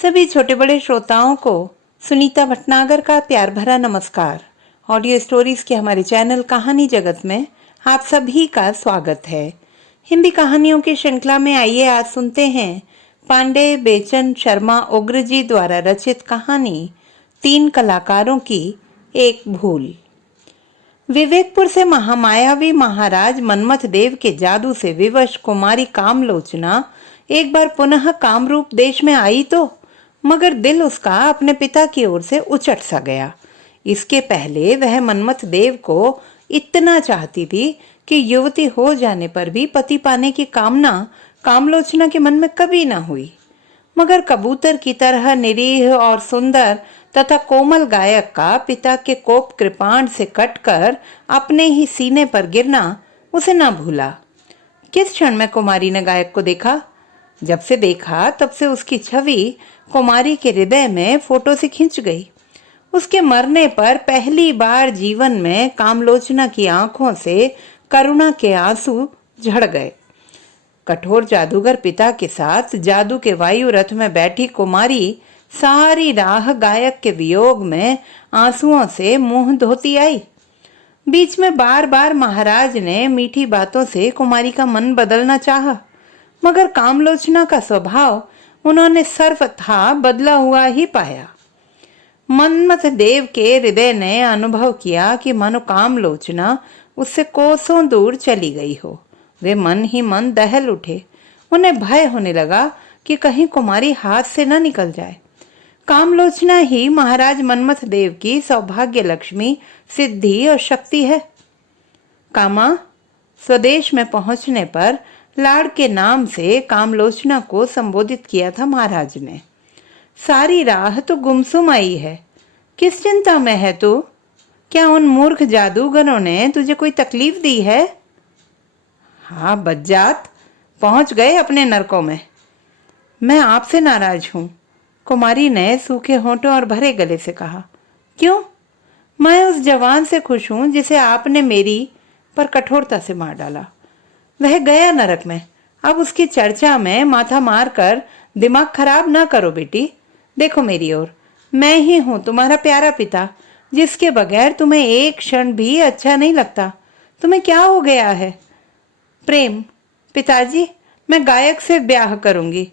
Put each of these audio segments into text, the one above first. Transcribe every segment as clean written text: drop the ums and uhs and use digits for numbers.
सभी छोटे बड़े श्रोताओं को सुनीता भटनागर का प्यार भरा नमस्कार। ऑडियो स्टोरीज के हमारे चैनल कहानी जगत में आप सभी का स्वागत है। हिंदी कहानियों की श्रृंखला में आइए आज सुनते हैं पांडे बेचन शर्मा उग्र जी द्वारा रचित कहानी 3 कलाकारों की एक भूल। विवेकपुर से महामायावी महाराज मनमथ देव के जादू से विवश कुमारी कामलोचना एक बार पुनः कामरूप देश में आई तो मगर दिल उसका अपने पिता की ओर से उचट सा गया। इसके पहले वह मनमथ देव को इतना चाहती थी कि युवती हो जाने पर भी पति पाने की कामना कामलोचना के मन में कभी न हुई। मगर कबूतर की तरह निरीह और सुंदर तथा कोमल गायक का पिता के कोप कृपाण से कटकर अपने ही सीने पर गिरना उसे न भूला। किस क्षण में कुमारी ने गायक को देखा? जब से देखा तब से उसकी छवि कुमारी के हृदय में फोटो से खिंच गई। उसके मरने पर पहली बार जीवन में कामलोचना की आंखों से करुणा के आंसू झड़ गए। कठोर जादूगर पिता के साथ जादू के वायु रथ में बैठी कुमारी सारी राह गायक के वियोग में आंसुओं से मुंह धोती आई। बीच में बार बार महाराज ने मीठी बातों से कुमारी का मन बदलना चाहा, मगर कामलोचना का स्वभाव उन्होंने सर्वथा बदला हुआ ही पाया। मनमथ देव के हृदय ने अनुभव किया कि मानो कामलोचना उससे कोसों दूर चली गई हो। वे मन ही मन दहल उठे। उन्हें भय होने लगा कि कहीं कुमारी हाथ से न निकल जाए। कामलोचना ही महाराज मनमथ देव की सौभाग्य लक्ष्मी, सिद्धि और शक्ति है। कामा स्वदेश में पहुंचने पर लाड़ के नाम से कामलोचना को संबोधित किया था महाराज ने। सारी राह तो गुमसुम आई है, किस चिंता में है तू? क्या उन मूर्ख जादूगरों ने तुझे कोई तकलीफ दी है? हाँ बज्जात, पहुंच गए अपने नरकों में। मैं आपसे नाराज हूं, कुमारी ने सूखे होंठों और भरे गले से कहा। क्यों? मैं उस जवान से खुश हूं जिसे आपने मेरी पर कठोरता से मार डाला। वह गया नरक में। अब उसकी चर्चा में माथा मार कर दिमाग खराब ना करो बेटी। देखो मेरी ओर, मैं ही हूं तुम्हारा प्यारा पिता, जिसके बगैर तुम्हें एक क्षण भी अच्छा नहीं लगता। तुम्हें क्या हो गया है? प्रेम। पिताजी, मैं गायक से ब्याह करूंगी।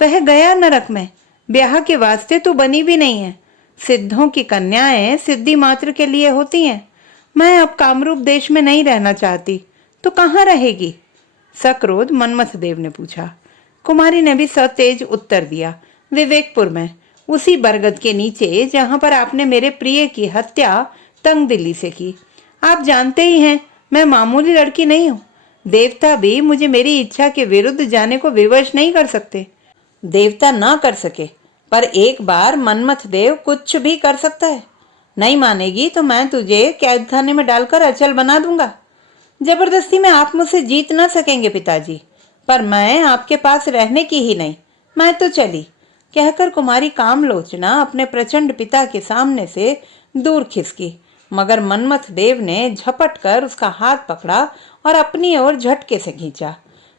वह गया नरक में। ब्याह के वास्ते तो बनी भी नहीं है। सिद्धों की कन्याएं सिद्धि मात्र के लिए होती हैं। मैं अब कामरूप देश में नहीं रहना चाहती। तो कहाँ रहेगी? सक्रोध मनमथ देव ने पूछा। कुमारी ने भी सतेज उत्तर दिया। विवेकपुर में, उसी बरगद के नीचे जहां पर आपने मेरे प्रिय की हत्या तंग दिल्ली से की। आप जानते ही हैं मैं मामूली लड़की नहीं हूँ। देवता भी मुझे मेरी इच्छा के विरुद्ध जाने को विवश नहीं कर सकते। देवता ना कर सके, पर एक बार मनमथ देव कुछ भी कर सकता है। नहीं मानेगी तो मैं तुझे कैद खाने में डालकर अचल बना दूंगा। जबरदस्ती में आप मुझसे जीत ना सकेंगे पिताजी, पर मैं आपके पास रहने की ही नहीं। मैं तो चली, कहकर कुमारी कामलोचना अपने प्रचंड पिता के सामने से दूर खिसकी। मगर मनमथ देव ने झपट कर उसका हाथ पकड़ा और अपनी ओर झटके से खींचा।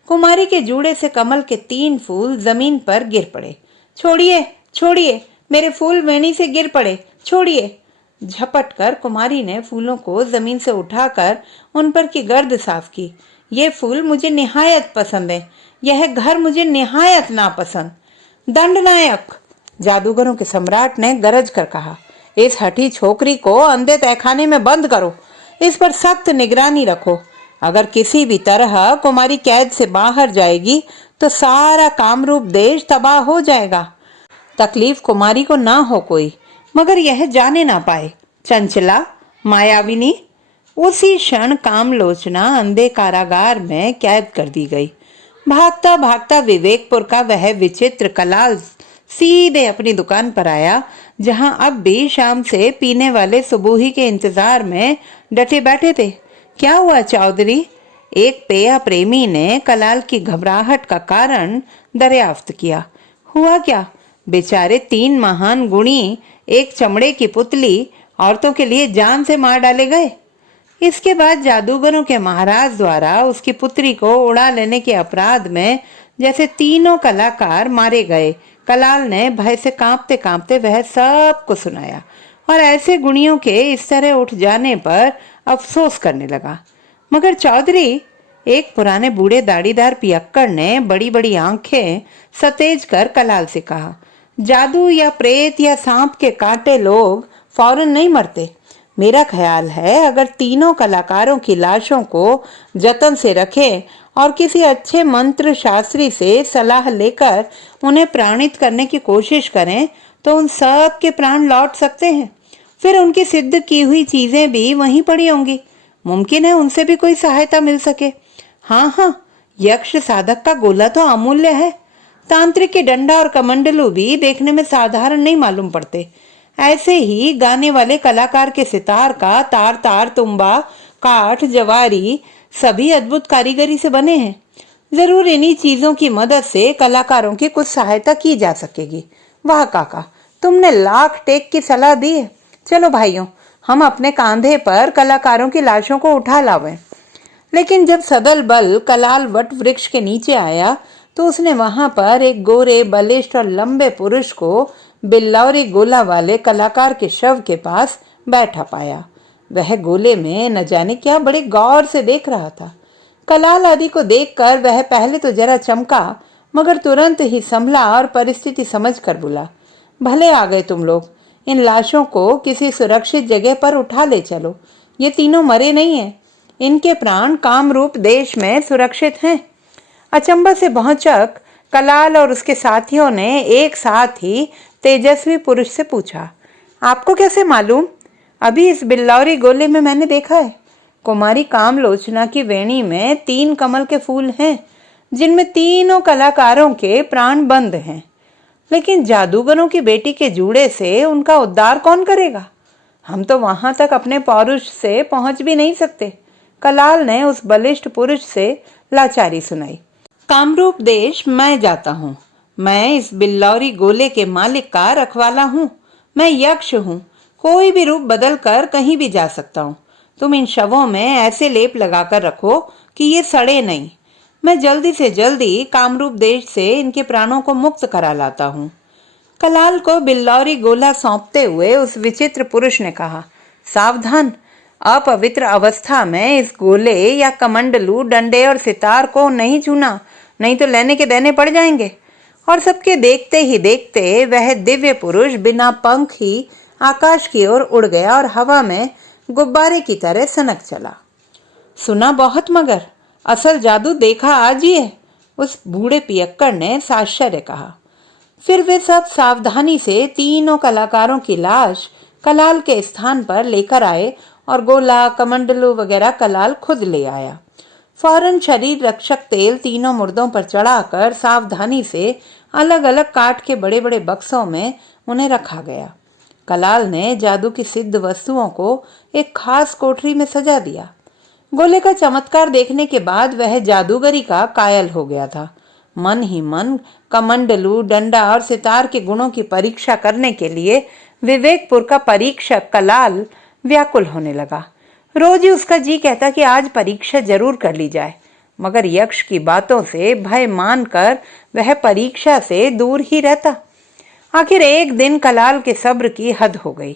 कुमारी के जूड़े से कमल के 3 फूल जमीन पर गिर पड़े। छोड़िए, छोड़िए, मेरे फूल वेणी से गिर पड़े, छोड़िए। झपट कर कुमारी ने फूलों को जमीन से उठाकर उन पर की गर्द साफ की। ये फूल मुझे निहायत पसंद है, यह घर मुझे निहायत नापसंद। दंडनायक, जादूगरों के सम्राट ने गरज कर कहा। इस हठी छोकरी को अंधे तहखाने में बंद करो। इस पर सख्त निगरानी रखो। अगर किसी भी तरह कुमारी कैद से बाहर जाएगी तो सारा कामरूप देश तबाह हो जाएगा। तकलीफ कुमारी को ना हो कोई, मगर यह जाने ना पाए। चंचला, मायाविनी। उसी क्षण कामलोचना अंधे कारागार में कैद कर दी गई। भागता भागता विवेकपुर का वह विचित्र कलाल सीधे अपनी दुकान पर आया, जहां अब भी शाम से पीने वाले सुबूही के इंतजार में डटे बैठे थे। क्या हुआ चौधरी? एक पेया प्रेमी ने कलाल की घबराहट का कारण दरियाफ्त किया। हुआ क्या? बेचारे 3 महान गुणी, एक चमड़े की पुतली, औरतों के लिए जान से मार डाले गए। इसके बाद जादूगरों के महाराज द्वारा उसकी पुत्री को उड़ा लेने के अपराध में जैसे तीनों कलाकार मारे गए। कलाल ने भय से कांपते कांपते वह सबको सुनाया और ऐसे गुणियों के इस तरह उठ जाने पर अफसोस करने लगा। मगर चौधरी, एक पुराने बूढ़े दाढ़ीदार पियक्कड़ ने बड़ी बड़ी आंखें सतेज कर कलाल से कहा, जादू या प्रेत या सांप के कांटे लोग फौरन नहीं मरते। मेरा ख्याल है अगर तीनों कलाकारों की लाशों को जतन से रखें और किसी अच्छे मंत्र शास्त्री से सलाह लेकर उन्हें प्राणित करने की कोशिश करें तो उन सब के प्राण लौट सकते हैं। फिर उनकी सिद्ध की हुई चीजें भी वहीं पड़ी होंगी। मुमकिन है उनसे भी कोई सहायता मिल सके। हाँ हाँ, यक्ष साधक का गोला तो अमूल्य है। तांत्रिक के डंडा और कमंडलू भी देखने में साधारण नहीं मालूम पड़ते। ऐसे ही गाने वाले कलाकार के सितार का तार तार, तुम्बा, काठ, जवारी सभी अद्भुत कारीगरी से बने हैं। जरूर इन्हीं चीजों की मदद से कलाकारों की कुछ सहायता की जा सकेगी। वाह काका, तुमने लाख टेक की सलाह दी है। चलो भाइयों, हम अपने कांधे पर कलाकारों की लाशों को उठा लावें। लेकिन जब सदल बल कलाल वट वृक्ष के नीचे आया तो उसने वहां पर एक गोरे, बलिष्ठ और लंबे पुरुष को बिल्लौरी गोला वाले कलाकार के शव के पास बैठा पाया। वह गोले में न जाने क्या बड़े गौर से देख रहा था। कलाल आदि को देखकर वह पहले तो जरा चमका, मगर तुरंत ही संभला और परिस्थिति समझकर बोला, भले आ गए तुम लोग। इन लाशों को किसी सुरक्षित जगह पर उठा ले चलो। ये तीनों मरे नहीं हैं। इनके प्राण कामरूप देश में सुरक्षित हैं। अचंबा से भौचक कलाल और उसके साथियों ने एक साथ ही तेजस्वी पुरुष से पूछा, आपको कैसे मालूम? अभी इस बिल्लौरी गोले में मैंने देखा है। कुमारी कामलोचना की वेणी में 3 कमल के फूल हैं, जिनमें तीनों कलाकारों के प्राण बंद हैं। लेकिन जादूगरों की बेटी के जूड़े से उनका उद्धार कौन करेगा? हम तो वहां तक अपने पौरुष से पहुंच भी नहीं सकते। कलाल ने उस बलिष्ठ पुरुष से लाचारी सुनाई। कामरूप देश मैं जाता हूँ। मैं इस बिल्लौरी गोले के मालिक का रखवाला हूँ। मैं यक्ष हूँ। कोई भी रूप बदल कर कहीं भी जा सकता हूँ। तुम इन शवों में ऐसे लेप लगाकर रखो कि ये सड़े नहीं। मैं जल्दी से जल्दी कामरूप देश से इनके प्राणों को मुक्त करा लाता हूँ। कलाल को बिल्लौरी गोला सौंपते हुए उस विचित्र पुरुष ने कहा, सावधान, अपवित्र अवस्था में इस गोले या कमंडलू, डंडे और सितार को नहीं छूना, नहीं तो लेने के देने पड़ जाएंगे। और सबके देखते ही देखते वह दिव्य पुरुष बिना पंख ही आकाश की ओर उड़ गया और हवा में गुब्बारे की तरह सनक चला। सुना बहुत, मगर असल जादू देखा आज ही है, उस बूढ़े पियक्कड़ ने साश्चर्य कहा। फिर वे सब सावधानी से तीनों कलाकारों की लाश कलाल के स्थान पर लेकर आए और गोला, कमंडलू वगैरह कलाल खुद ले आया। फौरन शरीर रक्षक तेल तीनों मुर्दों पर चढ़ाकर सावधानी से अलग अलग काठ के बड़े बड़े बक्सों में उन्हें रखा गया। कलाल ने जादू की सिद्ध वस्तुओं को एक खास कोठरी में सजा दिया। गोले का चमत्कार देखने के बाद वह जादूगरी का कायल हो गया था। मन ही मन कमंडलू, डंडा और सितार के गुणों की परीक्षा करने के लिए विवेकपुर का परीक्षक कलाल व्याकुल होने लगा। रोज ही उसका जी कहता कि आज परीक्षा जरूर कर ली जाए, मगर यक्ष की बातों से भय मानकर वह परीक्षा से दूर ही रहता। आखिर एक दिन कलाल के सब्र की हद हो गई।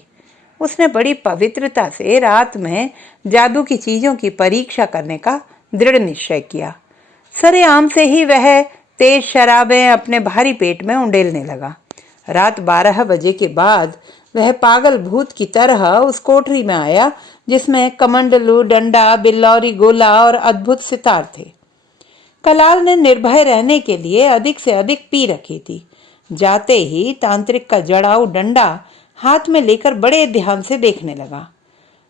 उसने बड़ी पवित्रता से रात में जादू की चीजों की परीक्षा करने का दृढ़ निश्चय किया। सरेआम से ही वह तेज शराबें अपने भारी पेट में उंडेलने लगा। रात 12 बजे के बाद वह पागल भूत की तरह उस कोठरी में आया जिसमें कमंडलू, डंडा, बिल्लौरी गोला और अद्भुत सितार थे। कलाल ने निर्भय रहने के लिए अधिक से अधिक पी रखी थी। जाते ही तांत्रिक का जड़ाऊ डंडा हाथ में लेकर बड़े ध्यान से देखने लगा।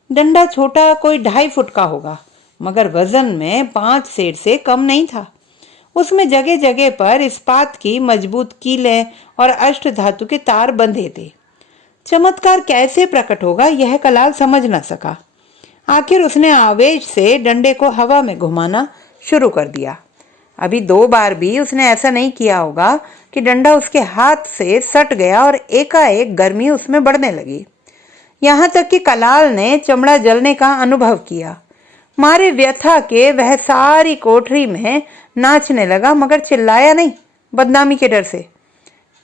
डंडा छोटा कोई 2.5 फुट का होगा, मगर वजन में 5 सेर से कम नहीं था। उसमें जगह जगह पर इस्पात की मजबूत कीलें और अष्ट धातु के तार बंधे थे। चमत्कार कैसे प्रकट होगा यह कलाल समझ न सका। आखिर उसने आवेश से डंडे को हवा में घुमाना शुरू कर दिया। अभी 2 बार भी उसने ऐसा नहीं किया होगा कि डंडा उसके हाथ से सट गया और एकाएक गर्मी उसमें बढ़ने लगी। यहाँ तक कि कलाल ने चमड़ा जलने का अनुभव किया। मारे व्यथा के वह सारी कोठरी में नाचने लगा, मगर चिल्लाया नहीं, बदनामी के डर से।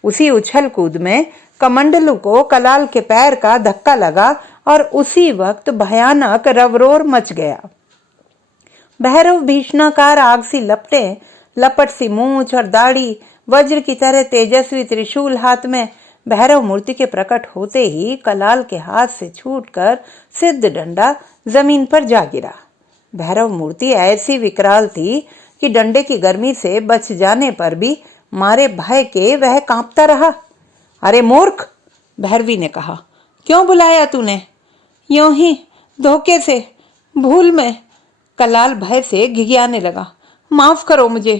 उसी उछल कूद में कमंडलू को कलाल के पैर का धक्का लगा और उसी वक्त भयानक रवरोर मच गया। भैरव भीषणाकार आग सी लपटें, लपट सी मूंछ और दाढ़ी, वज्र की तरह तेजस्वी त्रिशूल हाथ में, भैरव मूर्ति के प्रकट होते ही कलाल के हाथ से छूटकर सिद्ध डंडा जमीन पर जा गिरा। भैरव मूर्ति ऐसी विकराल थी कि डंडे की गर्मी से बच जाने पर भी मारे भय के वह कांपता रहा। अरे मूर्ख, भैरवी ने कहा, क्यों बुलाया तूने? यूं ही, धोखे से, भूल में। कलाल भय से घिघियाने लगा। माफ करो मुझे।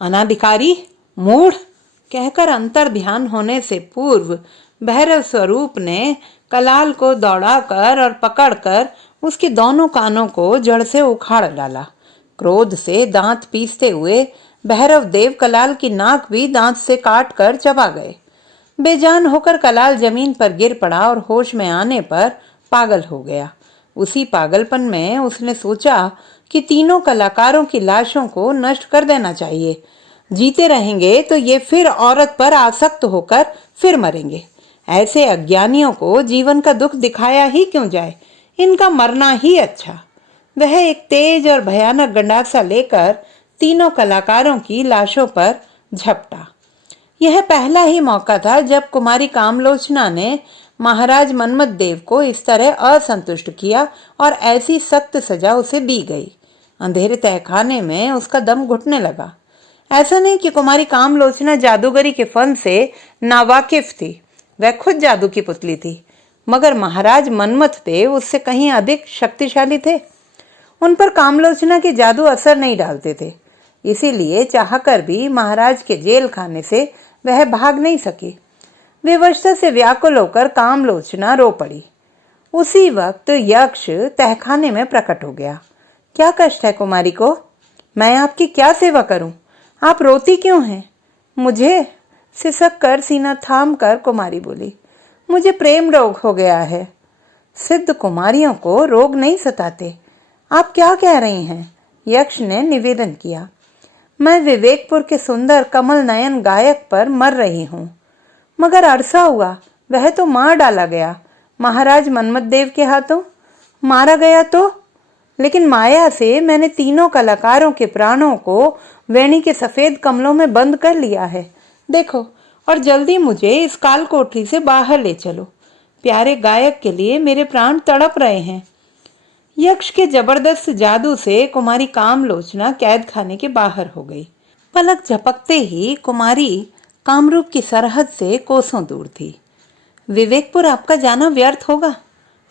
अनाधिकारी, मूढ़, कहकर अंतर ध्यान होने से पूर्व भैरव स्वरूप ने कलाल को दौड़ाकर और पकड़कर उसके दोनों कानों को जड़ से उखाड़ डाला। क्रोध से दांत पीसते हुए भैरव देव कलाल की नाक भी दांत से काट कर चबा गए। बेजान होकर कलाल जमीन पर गिर पड़ा और होश में आने पर पागल हो गया। उसी पागलपन में उसने सोचा कि तीनों कलाकारों की लाशों को नष्ट कर देना चाहिए। जीते रहेंगे तो ये फिर औरत पर आसक्त होकर फिर मरेंगे। ऐसे अज्ञानियों को जीवन का दुख दिखाया ही क्यों जाए, इनका मरना ही अच्छा। वह एक तेज और भयानक गंडासा लेकर तीनों कलाकारों की लाशों पर झपटा। यह पहला ही मौका था जब कुमारी कामलोचना ने महाराज मन्मथ देव को इस तरह असंतुष्ट किया और ऐसी सख्त सजा उसे दी गई। अंधेरे तहखाने में उसका दम घुटने लगा। ऐसा नहीं कि कुमारी कामलोचना जादूगरी के फन से नावाकिफ थी, वह खुद जादू की पुतली थी, मगर महाराज मन्मथ देव उससे कहीं अधिक शक्तिशाली थे। उन पर कामलोचना के जादू असर नहीं डालते थे, इसीलिए चाहकर भी महाराज के जेल खाने से वह भाग नहीं सकी। विवशता से व्याकुल होकर कामलोचना रो पड़ी। उसी वक्त यक्ष तहखाने में प्रकट हो गया। क्या कष्ट है कुमारी को? मैं आपकी क्या सेवा करूं? आप रोती क्यों हैं? मुझे, सिसक कर सीना थाम कर कुमारी बोली, मुझे प्रेम रोग हो गया है। सिद्ध कुमारियों को रोग नहीं सताते। आप क्या कह रही हैं? यक्ष ने निवेदन किया। मैं विवेकपुर के सुंदर कमल नयन गायक पर मर रही हूँ, मगर अरसा हुआ, वह तो मार डाला गया महाराज मन्मथ देव के हाथों। मारा गया तो? लेकिन माया से मैंने तीनों कलाकारों के प्राणों को वेणी के सफेद कमलों में बंद कर लिया है। देखो, और जल्दी मुझे इस काल कोठरी से बाहर ले चलो। प्यारे गायक के लिए मेरे प्राण तड़प रहे हैं। यक्ष के जबरदस्त जादू से कुमारी कामलोचना कैद खाने के बाहर हो गई। पलक झपकते ही कुमारी कामरूप की सरहद से कोसों दूर थी। विवेकपुर आपका जाना व्यर्थ होगा।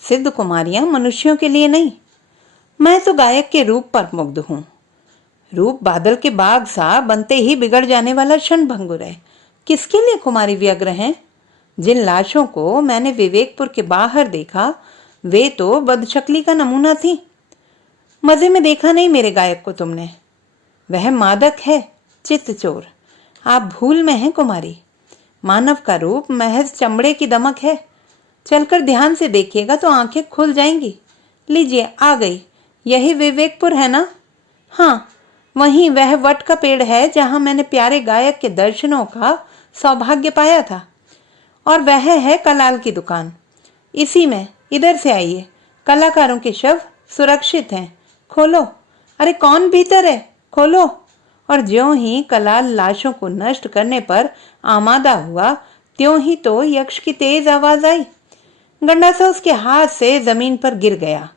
सिद्ध कुमारियां मनुष्यों के लिए नहीं। मैं तो गायक के रूप पर मुग्ध हूँ। रूप बादल के बाग सा बनते ही बिगड़ जाने वाला क्षणभंगुर है। किसके लिए कुमारी व्यग्र हैं? जिन लाशों को मैंने विवेकपुर के बाहर देखा वे तो बदशक्ली का नमूना थी। मजे में देखा नहीं मेरे गायक को तुमने। वह मादक है, चित्त चोर। आप भूल में हैं कुमारी। मानव का रूप महज चमड़े की दमक है। चलकर ध्यान से देखिएगा तो आंखें खुल जाएंगी। लीजिए, आ गई। यही विवेकपुर है ना? हाँ, वहीं वह वट का पेड़ है जहां मैंने प्यारे गायक के दर्शनों का सौभाग्य पाया था। और वह है कलाल की दुकान। इसी में, इधर से आइए। कलाकारों के शव सुरक्षित हैं। खोलो। अरे कौन भीतर है? खोलो। और ज्यों ही कलाल लाशों को नष्ट करने पर आमादा हुआ, त्यों ही तो यक्ष की तेज आवाज आई। गंडासा उसके हाथ से जमीन पर गिर गया।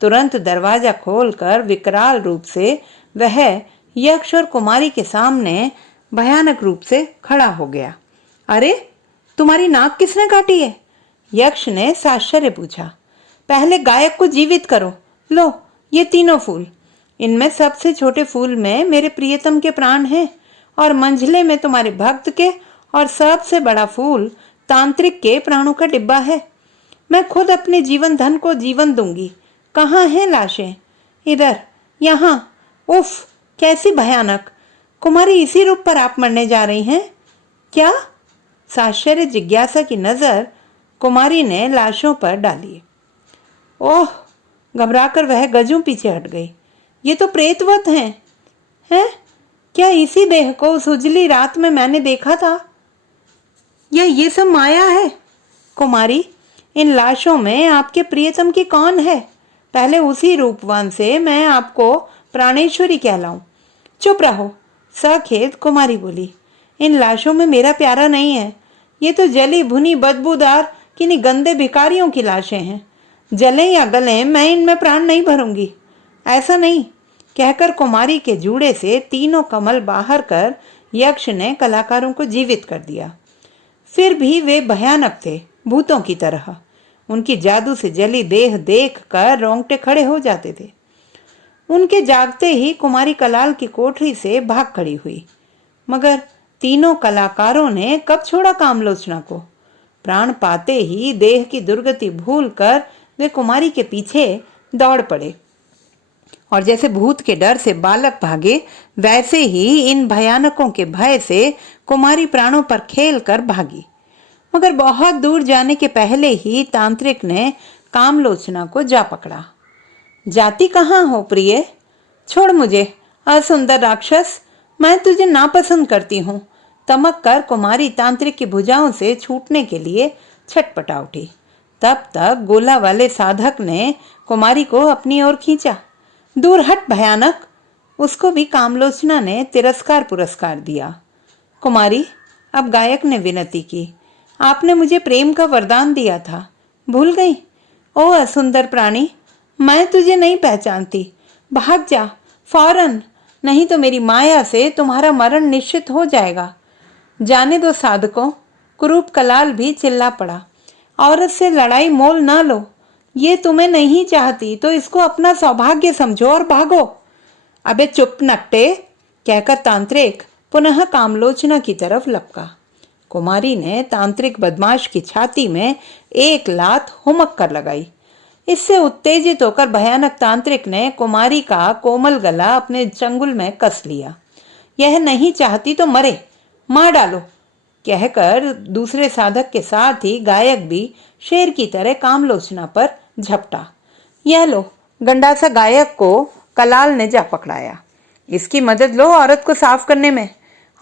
तुरंत दरवाजा खोलकर विकराल रूप से वह यक्ष और कुमारी के सामने भयानक रूप से खड़ा हो गया। अरे, तुम्हारी नाक किसने काटी है? यक्ष ने साश्चर्य पूछा। पहले गायक को जीवित करो। लो, ये तीनों फूल। इनमें सबसे छोटे फूल में मेरे प्रियतम के प्राण हैं और मंझले में तुम्हारे भक्त के, और सबसे बड़ा फूल तांत्रिक के प्राणों का डिब्बा है। मैं खुद अपने जीवन धन को जीवन दूंगी। कहाँ हैं लाशें? इधर, यहाँ। उफ, कैसी भयानक। कुमारी, इसी रूप पर आप मरने जा रही हैं क्या? साश्चर्य जिज्ञासा की नजर कुमारी ने लाशों पर डाली। ओह, घबराकर वह गजों पीछे हट गई। ये तो प्रेतवत हैं। हैं? क्या इसी देह को उस उजली रात में मैंने देखा था? ये सब माया है। कुमारी, इन लाशों में आपके प्रियतम की कौन है? पहले उसी रूपवान से मैं आपको प्राणेश्वरी कहलाऊं। चुप रहो, सखेत कुमारी बोली। इन लाशों में मेरा प्यारा नहीं है। ये तो जली भुनी बदबूदार किन्हीं गंदे भिखारियों की लाशें हैं। जले या गले, मैं इनमें प्राण नहीं भरूंगी। ऐसा नहीं, कहकर कुमारी के जूड़े से तीनों कमल बाहर कर यक्ष ने कलाकारों को जीवित कर दिया। फिर भी वे भयानक थे, भूतों की तरह। उनकी जादू से जली देह देख कर रोंगटे खड़े हो जाते थे। उनके जागते ही कुमारी कलाल की कोठरी से भाग खड़ी हुई। मगर तीनों कलाकारों ने कब छोड़ा कामलोचना को? प्राण पाते ही देह की दुर्गति भूलकर वे कुमारी के पीछे दौड़ पड़े। और जैसे भूत के डर से बालक भागे, वैसे ही इन भयानकों के भय से कुमारी प्राणों पर खेल कर भागी। मगर बहुत दूर जाने के पहले ही तांत्रिक ने कामलोचना को जा पकड़ा। जाती कहाँ हो प्रिय? छोड़ मुझे, असुंदर राक्षस, मैं तुझे नापसंद करती हूँ। तमक कर कुमारी तांत्रिक की भुजाओं से छूटने के लिए छटपटा उठी। तब तक गोला वाले साधक ने कुमारी को अपनी ओर खींचा। दूर हट भयानक! उसको भी कामलोचना ने तिरस्कार पुरस्कार दिया। कुमारी, अब गायक ने विनती की, आपने मुझे प्रेम का वरदान दिया था, भूल गई? ओ असुंदर प्राणी, मैं तुझे नहीं पहचानती। भाग जा फौरन, नहीं तो मेरी माया से तुम्हारा मरण निश्चित हो जाएगा। जाने दो साधकों। कुरूप कलाल भी चिल्ला पड़ा। औरत से लड़ाई मोल ना लो। ये तुम्हें नहीं चाहती तो इसको अपना सौभाग्य समझो और भागो। अबे चुप नकटे, कहकर तांत्रिक पुनः कामलोचना की तरफ लपका। कुमारी ने तांत्रिक बदमाश की छाती में एक लात हुमक कर लगाई। इससे उत्तेजित होकर भयानक तांत्रिक ने कुमारी का कोमल गला अपने चंगुल में कस लिया। यह नहीं चाहती तो मरे, मार डालो, कहकर दूसरे साधक के साथ ही गायक भी शेर की तरह कामलोचना पर झपटा। यह लो, गंडासा गायक को कलाल ने जा पकड़ाया। इसकी मदद लो औरत को साफ करने में।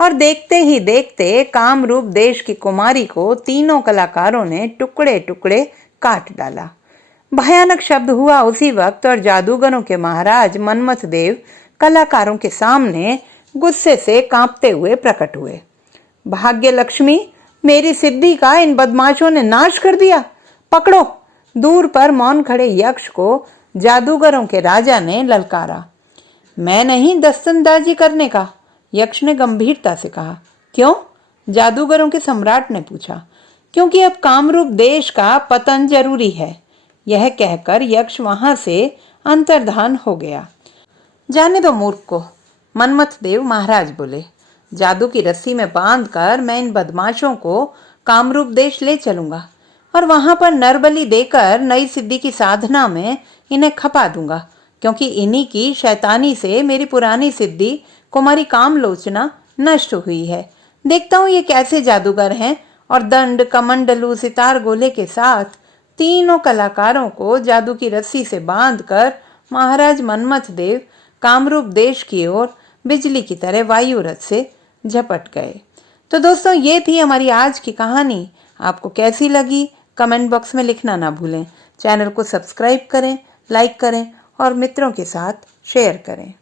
और देखते ही देखते कामरूप देश की कुमारी को तीनों कलाकारों ने टुकड़े टुकड़े काट डाला। भयानक शब्द हुआ उसी वक्त और जादूगरों के महाराज मनमथ देव कलाकारों के सामने गुस्से से कांपते हुए प्रकट हुए। भाग्य लक्ष्मी, मेरी सिद्धि का इन बदमाशों ने नाश कर दिया। पकड़ो! दूर पर मौन खड़े यक्ष को जादूगरों के राजा ने ललकारा। मैं नहीं दस्तंदाजी करने का, यक्ष ने गंभीरता से कहा। क्यों? जादूगरों के सम्राट ने पूछा। क्योंकि अब कामरूप देश का पतन जरूरी है। यह कहकर यक्ष वहां से अंतर्धान हो गया। जाने दो मूर्ख को, मनमथ देव महाराज बोले। जादू की रस्सी में बांधकर मैं इन बदमाशों को कामरूप देश ले चलूंगा और वहां पर नरबलि देकर नई सिद्धि की साधना में इन्हें खपा दूंगा, क्योंकि इन्हीं की शैतानी से मेरी पुरानी सिद्धि कुमारी कामलोचना नष्ट हुई है। देखता हूँ ये कैसे जादूगर हैं। और दंड, कमंडलू, सितार गोले के साथ तीनों कलाकारों को जादू की रस्सी से बांधकर महाराज मनमथ देव कामरूप देश की ओर बिजली की तरह वायु रथ से झपट गए। तो दोस्तों, ये थी हमारी आज की कहानी। आपको कैसी लगी कमेंट बॉक्स में लिखना ना भूलें। चैनल को सब्सक्राइब करें, लाइक करें और मित्रों के साथ शेयर करें।